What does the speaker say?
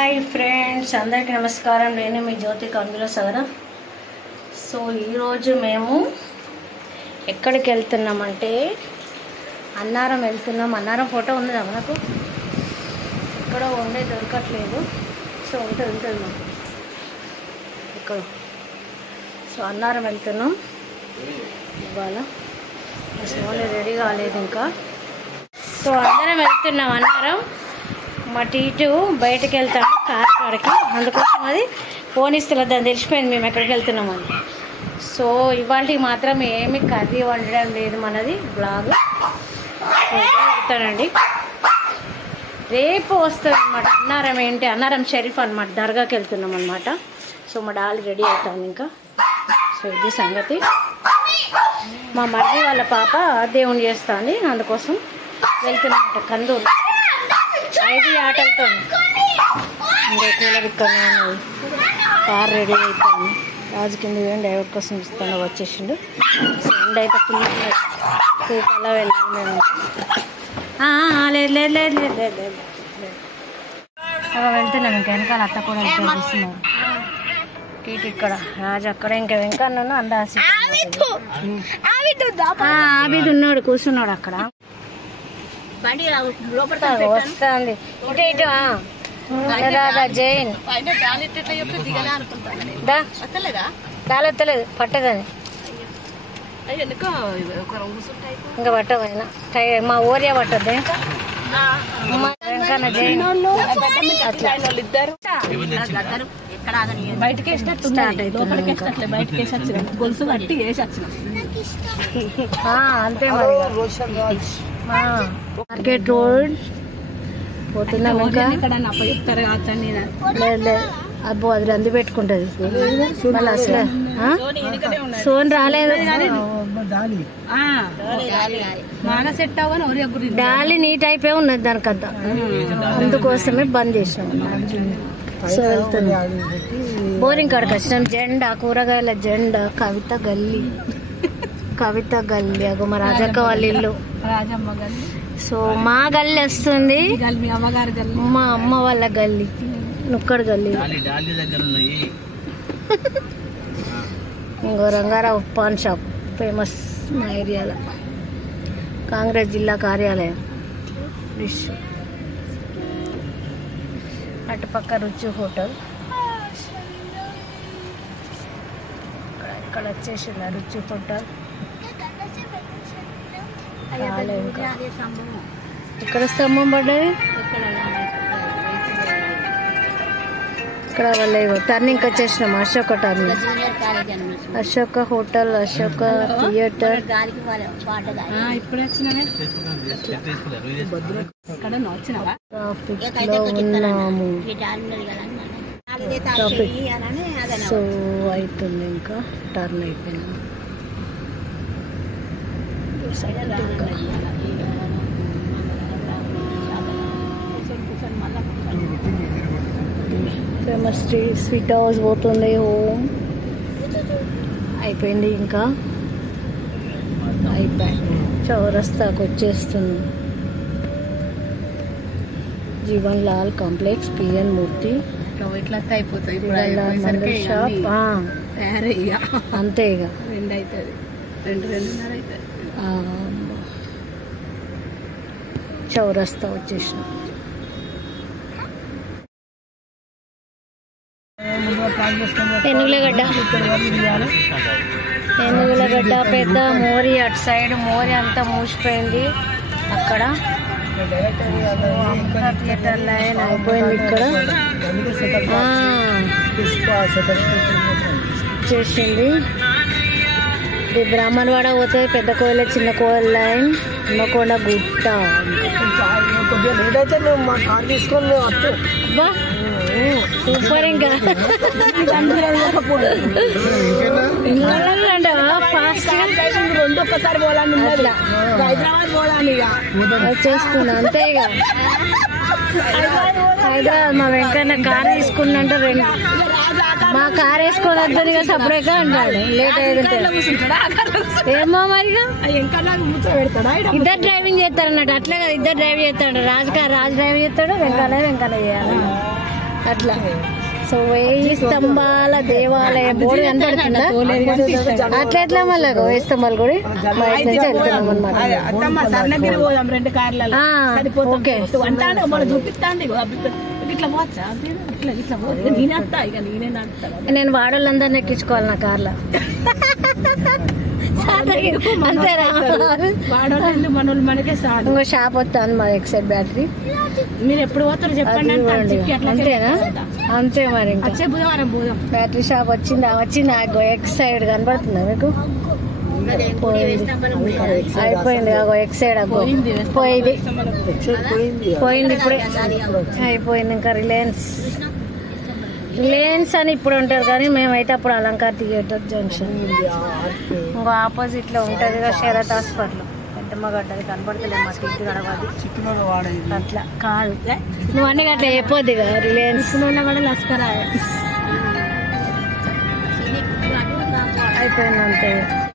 Hi friends, అందరికీ నమస్కారం. నేను మీ జ్యోతి కందుల సగర. సో ఈరోజు మేము ఎక్కడికి వెళ్తున్నామంటే అన్నారం వెళ్తున్నాం. అన్నారం ఫోటో ఉన్నదా మనకు? ఇక్కడ ఉండే దొరకట్లేదు. సో ఉంటుంది మాకు ఇక్కడ. సో అన్నారం వెళ్తున్నాం ఇవాళ. సోని రెడీ కాలేదు ఇంకా. సో అందరం వెళ్తున్నాం అన్నారం. మా టీటు బయటకు వెళ్తాము కార్ కాడికి, అందుకోసం అది ఫోన్ ఇస్తున్నా. దాన్ని తెలిసిపోయింది మేము ఎక్కడికి వెళ్తున్నామని. సో ఇవాళ మాత్రం ఏమి కర్రీ వండడం లేదు మనది బ్లాగ్. వెళ్తానండి, రేపు వస్తుంది అనమాట. అన్నారం ఏంటి, అన్నారం షరీఫ్ అనమాట, దర్గాకి వెళ్తున్నాం అనమాట. సో మా డాడీ రెడీ అవుతాను ఇంకా. సో ఇది సంగతి. మా మరిది వాళ్ళ పాప దేవుని చేస్తుంది, అందుకోసం వెళ్తున్నమాట. కందూరు 5 ఆటలతో ఇంకా కూలర్ ఇక్కడ కార్ రెడీ అవుతాను. రాజు కింద డ్రైవర్ కోసం ఇస్తాను, వచ్చేసిండు. ఎండ్ అయితే ఫుల్ అలా వెళ్ళాలి మేము. లేదు లేదు లేదు లేదు లేదు లేదు అలా వెళ్తున్నాం. ఇంకా వెనకాల అత్త కూడా చూస్తున్నాం. టీటీ ఇక్కడ, రాజు అక్కడ, ఇంకా వెంకన్న అందాసి ఆబిద్ ఉన్నాడు, కూర్చున్నాడు అక్కడ. వస్తుంది ఇటు ఇటు. రాదా జైన్ దాలెత్తలేదు, పట్టదని ఇంకా పట్టమైనా మా ఓరియా పట్టద్దు. వెంకన్న జైన్ బయటకి స్టార్ట్ అవుతుంది. అంతే మరి. మార్కెట్ రోడ్ పోతున్నాం ఇంకా. లేదు అబ్బో, అది రంది పెట్టుకుంటది మళ్ళీ. అసలు సోన్ రాలేదు. డాలి నీట్ అయిపోయి ఉన్నది దానికంతా, అందుకోసమే బంద్ చేసినాం. సో వెళ్తుంది బోరింగ్ కాడికి వచ్చినాం. జెండా, కూరగాయల జెండా, కవిత గల్లీ. కవిత గల్లీ అగో మా రాజక్క వాళ్ళ ఇల్లు. సో మా గల్లీ వస్తుంది, మా అమ్మ వాళ్ళ గల్లీ నుక్కడ గల్లీ. ఇంకో రంగారావు పాన్ షాప్ ఫేమస్ మా ఏరియాలో. కాంగ్రెస్ జిల్లా కార్యాలయం డిష్. అటుపక్క రుచి హోటల్. ఇక్కడ వచ్చేసింది రుచి హోటల్. ఇక్కడ స్తంభం పడ్డది. ఇక్కడ వాళ్ళ టర్నింగ్ వచ్చేసినాం. Ashoka turning, Ashoka hotel, Ashoka theatre. Traffic లో ఉన్నాము. ట్రాఫిక్ సో అవుతుంది, ఇంకా టర్న్ అయిపోయినాము. ఫేమస్ స్వీట్ హౌస్ పోతుంది. హోమ్ అయిపోయింది, ఇంకా అయిపోయింది. చౌరస్తాకు వచ్చేస్తున్నాం. జీవన్ లాల్ కాంప్లెక్స్, పిఎన్ మూర్తి మందిర్ షాప్. అంతే ఇక 2:30 అవుతుంది. చౌరస్తా వచ్చేసినాం. ఎనుగులగడ్డ, ఎనుగులగడ్డ పెద్ద మోరి. అటు సైడ్ మోరి అంతా మూసిపోయింది. అక్కడ థియేటర్ లైన్ అయిపోయింది. ఇక్కడ చేసింది. ఇది బ్రాహ్మణవాడ పోతుంది. పెద్ద కోయిల, చిన్న కోయిల లైన్, హన్మకొండ గుట్ట. సూపర్. ఇంకా ఒక్కసారి వచ్చేస్తున్నా అంతే. ఇక హైదరాబాద్ మా వెంకన్న కార్ తీసుకున్నంటే మా కార్ వేసుకోవద్దని ఇక సపరేట్గా అంటాడు. లేట్ అయితే ఏమో మరిగా ఇద్దరు డ్రైవింగ్ చేస్తారు అన్నట్టు. అట్లే కదా, ఇద్దరు డ్రైవ్ చేస్తాడు. రాజు డ్రైవ్ చేస్తాడు, వెంకన్న చేయాలి. అట్లా. సో 1000 స్తంభాల దేవాలయం బోర్డు కనపడుతుందా? అట్లా ఎట్లా మళ్ళీ 1000 స్తంభాల గుడి బయట నుంచి వెళ్తున్నాం అనమాట. ఓకే నేను వాడోళ్ళందరినీ ఎక్కించుకోవాలి నా కార్లో. అంతేనా? ఇంకో షాప్ వస్తాను మా ఎక్సైడ్ బ్యాటరీ. మీరు ఎప్పుడు పోతారు చెప్పండి. అంతేనా? అంతే మరి. ఇంకా బ్యాటరీ షాప్ వచ్చింది. ఎక్సైడ్ కనపడుతుందా మీకు? అయిపోయింది. ఎక్సైడ్ పోయింది ఇప్పుడే అయిపోయింది. ఇంకా రిలయన్స్ అని ఇప్పుడు ఉంటారు కానీ మేమైతే అప్పుడు అలంకార్ థియేటర్ జంక్షన్. ఇంకో ఆపోజిట్ లో ఉంటది శరత్ హాస్పిటల్. పెద్దమ్మగడ్డది కనపడతలేదు మా ఇంటి గడవది. అట్లా కాదు నువ్వు అన్ని గట్ల అయిపోద్ది కదా. రిలయన్స్ కూడా లస్కర్ అయిపోయింది అంతే.